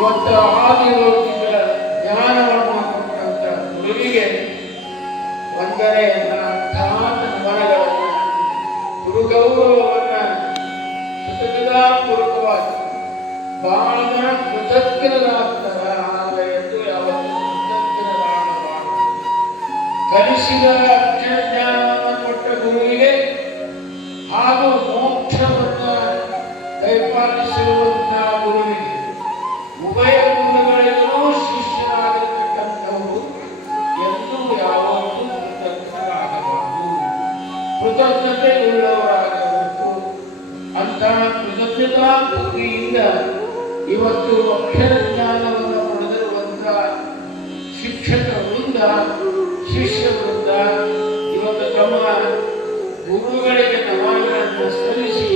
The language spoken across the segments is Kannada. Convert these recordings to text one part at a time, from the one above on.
ಇವತ್ತು ಆದಿಲೌಕಿಕ ಜ್ಞಾನವನ್ನು ಕೊಟ್ಟಂತ ಗುರುವಿಗೆ ವಂದನೆಯನ್ನ ಅರ್ಥಾತ್ ನಮನಗಳನ್ನು ಗುರುಗೌರವವನ್ನ ಕೃತಜ್ಞತಾಪೂರ್ವಕವಾಗಿ ಬಹಳ ಜನ ಕೃತಜ್ಞರಾಗ್ತಾರ. ಆದರೆ ಎಂದು ಯಾವತ್ತೂ ಕೃತಜ್ಞರಾಗಬಾರದು. ಕಲಿಸಿದ ಅಕ್ಷರ ಜ್ಞಾನವನ್ನು ಕೊಟ್ಟ ಗುರುವಿಗೆ ಹಾಗೂ ಮೋಕ್ಷವನ್ನ ಕೈಪಾಲಿಸಿರುವಂತಹ ಗುರುವಿಗೆ ಉಭಯ ಗುರುಗಳಿಗೂ ಶಿಷ್ಯರಾಗಿರ್ತಕ್ಕಂಥವರು ಎಂದೂ ಯಾವತ್ತೂ ಕೃತಜ್ಞರಾಗಬಾರದು, ಕೃತಜ್ಞತೆ ಉಳ್ಳವರಾಗಬೇಕು. ಅಂತಹ ಕೃತಜ್ಞತಾ ಭಕ್ತಿಯಿಂದ ಇವತ್ತು ಅಕ್ಷರ ಜ್ಞಾನವನ್ನು ಪಡೆದಿರುವಂತಹ ಶಿಕ್ಷಕ ವೃಂದ, ಶಿಷ್ಯ ವೃಂದ ಇವತ್ತು ತಮ್ಮ ಗುರುಗಳಿಗೆ ನಮನಗಳನ್ನು ಸಲ್ಲಿಸಿ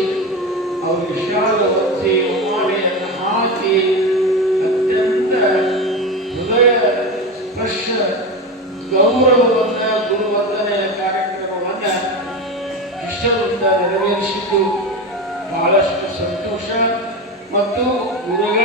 ಅವರಿಗೆ ಶಾಲವತ್ತಿ ಮಾಲೆಯನ್ನು ಹಾಕಿ ಅತ್ಯಂತ ಹೃದಯ ಸ್ಪರ್ಶ ಗೌರವವನ್ನು ಗುರುವಂದನೆಯ ಕಾರ್ಯಕ್ರಮವನ್ನು ಶಿಷ್ಯರಿಂದ ನೆರವೇರಿಸಿದ್ದು ಬಹಳಷ್ಟು ಸಂತೋಷ. ಮತ್ತು ಗುರುಗಳ